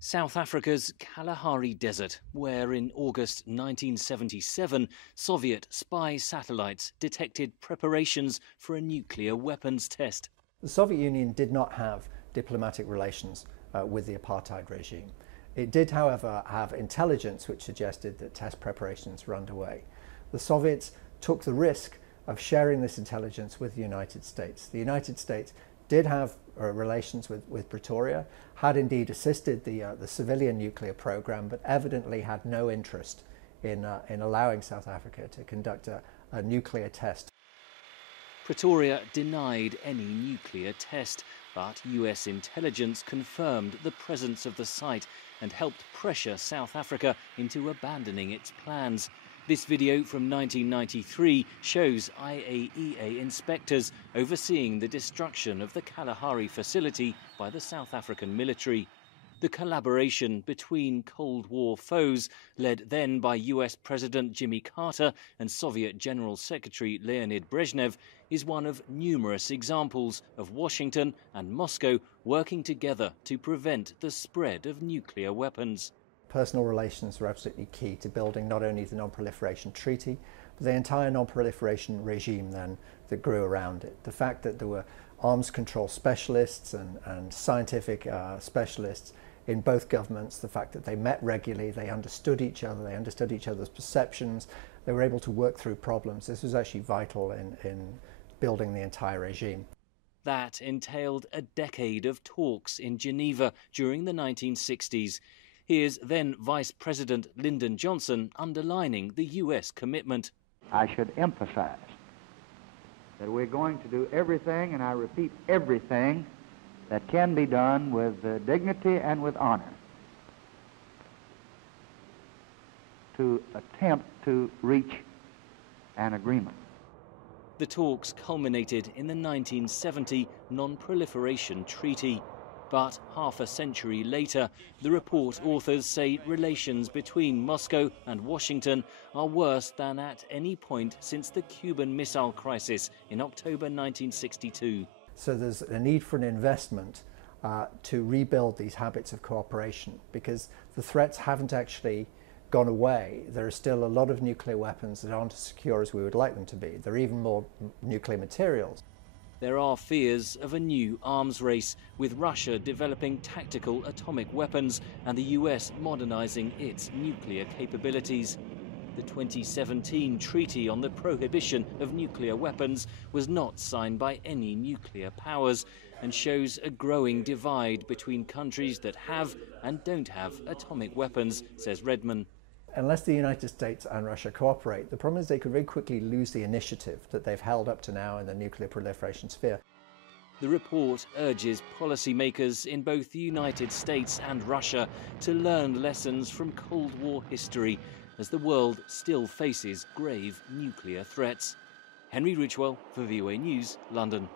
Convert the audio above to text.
South Africa's Kalahari Desert, where in August 1977 Soviet spy satellites detected preparations for a nuclear weapons test. The Soviet Union did not have diplomatic relations with the apartheid regime. It did, however, have intelligence which suggested that test preparations were underway. The Soviets took the risk of sharing this intelligence with the United States. The United States did have relations with Pretoria, had indeed assisted the civilian nuclear program, but evidently had no interest in allowing South Africa to conduct a nuclear test. Pretoria denied any nuclear test, but US intelligence confirmed the presence of the site and helped pressure South Africa into abandoning its plans. This video from 1993 shows IAEA inspectors overseeing the destruction of the Kalahari facility by the South African military. The collaboration between Cold War foes, led then by US President Jimmy Carter and Soviet General Secretary Leonid Brezhnev, is one of numerous examples of Washington and Moscow working together to prevent the spread of nuclear weapons. Personal relations were absolutely key to building not only the Non-Proliferation Treaty, but the entire non-proliferation regime then that grew around it. The fact that there were arms control specialists and scientific specialists in both governments, the fact that they met regularly, they understood each other's perceptions, they were able to work through problems. This was actually vital in building the entire regime. That entailed a decade of talks in Geneva during the 1960s. Here's then Vice President Lyndon Johnson underlining the US commitment. I should emphasize that we're going to do everything, and I repeat, everything that can be done with dignity and with honor to attempt to reach an agreement. The talks culminated in the 1970 Non-Proliferation Treaty. But half a century later, the report authors say relations between Moscow and Washington are worse than at any point since the Cuban Missile Crisis in October 1962. So there's a need for an investment to rebuild these habits of cooperation, because the threats haven't actually gone away. There are still a lot of nuclear weapons that aren't as secure as we would like them to be. There are even more nuclear materials. There are fears of a new arms race, with Russia developing tactical atomic weapons and the US modernizing its nuclear capabilities. The 2017 Treaty on the Prohibition of Nuclear Weapons was not signed by any nuclear powers and shows a growing divide between countries that have and don't have atomic weapons, says Redman. Unless the United States and Russia cooperate, the problem is they could very quickly lose the initiative that they've held up to now in the nuclear proliferation sphere. The report urges policymakers in both the United States and Russia to learn lessons from Cold War history as the world still faces grave nuclear threats. Henry Ridgwell for VOA News, London.